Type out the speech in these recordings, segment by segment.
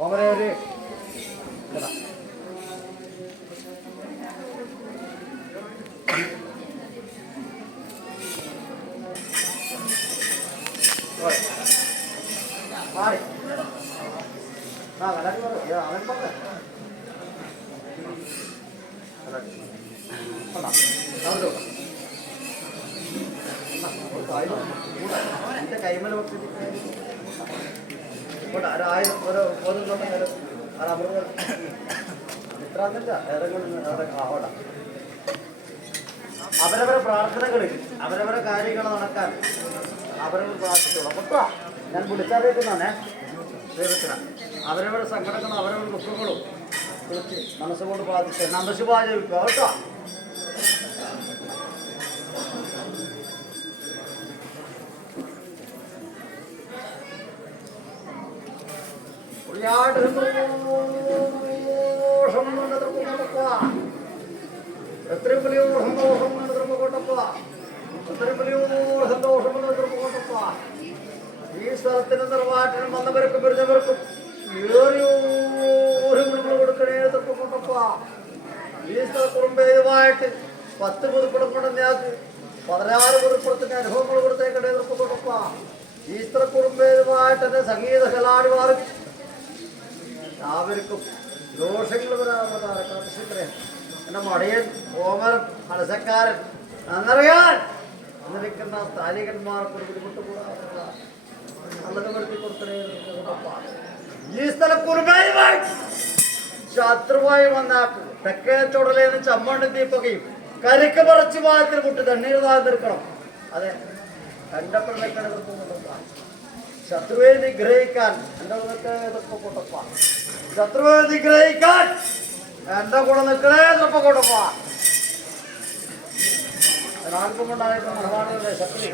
അവരെ ഒരു മാറി ആ കലക്കി അവൻ പറഞ്ഞ എന്റെ കൈമല ഒരായിരം അമൃത ഇത്രാന്നില്ല ആവട അവരവരെ പ്രാർത്ഥനകളിൽ അവരവരെ കാര്യങ്ങൾ നടക്കാൻ അവരവർ പ്രാർത്ഥിച്ചോളാം പൊട്ടാ ഞാൻ വിളിച്ചറിയിക്കുന്നതാണേ ദൈവത്തിന് അവരവരുടെ സങ്കടങ്ങളും അവരവരുടെ ദുഃഖങ്ങളും കുറിച്ച് മനസ്സുകൊണ്ട് പ്രാർത്ഥിച്ചു നമശുഭാചരിക്കുക കേട്ടോ എത്രയും വലിയ സന്തോഷം കൊണ്ടപ്പ എത്രയും വലിയ സന്തോഷം കൊണ്ടപ്പ ഈ സ്ഥലത്തിന് നിർവാഹത്തിനും വന്നവർക്കും വരുന്നവർക്കും ഏറിയോരും കൊടുക്കണേ കൊണ്ടപ്പ ഈ സ്ഥലക്കുറുമ്പേതുമായിട്ട് 10 പുതുപ്പടം കൊണ്ടുവന്നയാൾക്ക് 16 പുതുപ്പടത്തിന്റെ അനുഭവങ്ങൾ കൊടുത്തേക്കണേ കൊണ്ടപ്പ ഈ സ്ഥലക്കുറുമ്പേതുമായിട്ട് എന്റെ സംഗീത കലാടിമാർക്ക് എല്ലാവർക്കും ദോഷങ്ങൾ വരാതെ എന്റെ മടിയൻ ഓമരൻ മനസ്സക്കാരൻ എന്നറിയാൻ എന്നിരിക്കുന്ന സ്ഥാനികന്മാർക്ക് ഒരു ബുദ്ധിമുട്ട് കൂടാതെ നല്ലത് വരുത്തി കൊടുത്തേ. ഈ സ്ഥലക്കുറുമായി ശത്രുവായി വന്നാക്ക് തെക്കേ ചുടലേന്ന് ചമ്മണ്ണി തീപ്പകയും കരിക്ക് പറിച്ചു പാകത്തിൽ മുട്ട് തണ്ണീർ താഴ്ന്നെടുക്കണം. അതെ കണ്ടപ്പോൾ ശത്രുവെ നിഗ്രഹിക്കാൻ എന്റെ കൂടെ എതിർപ്പ് കൊണ്ടപ്പ ശത്രുവെ നിഗ്രഹിക്കാൻ എന്റെ കൂടെ നിൽക്കണേ എതിർപ്പ് കൊണ്ടപ്പ ഒരാൾക്കുമുണ്ടായിട്ട് മലബാറുകളുടെ ശക്തി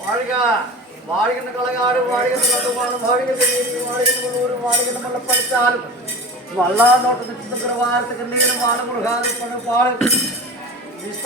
വാഴുക വാഴുകന്റെ കളകാട് വാഴുകന്റെ കണ്ടുമാണ് വാഴുകന്റെ വാഴുകന്റെ വാഴുകന്റെ മല്ലപ്പടിച്ചാലും വള്ളാ നോട്ട് നിൽക്കുന്ന വാരത്തെ കണ്ണീരും വാഴ മുഴുകാതെ പാടും വിഷ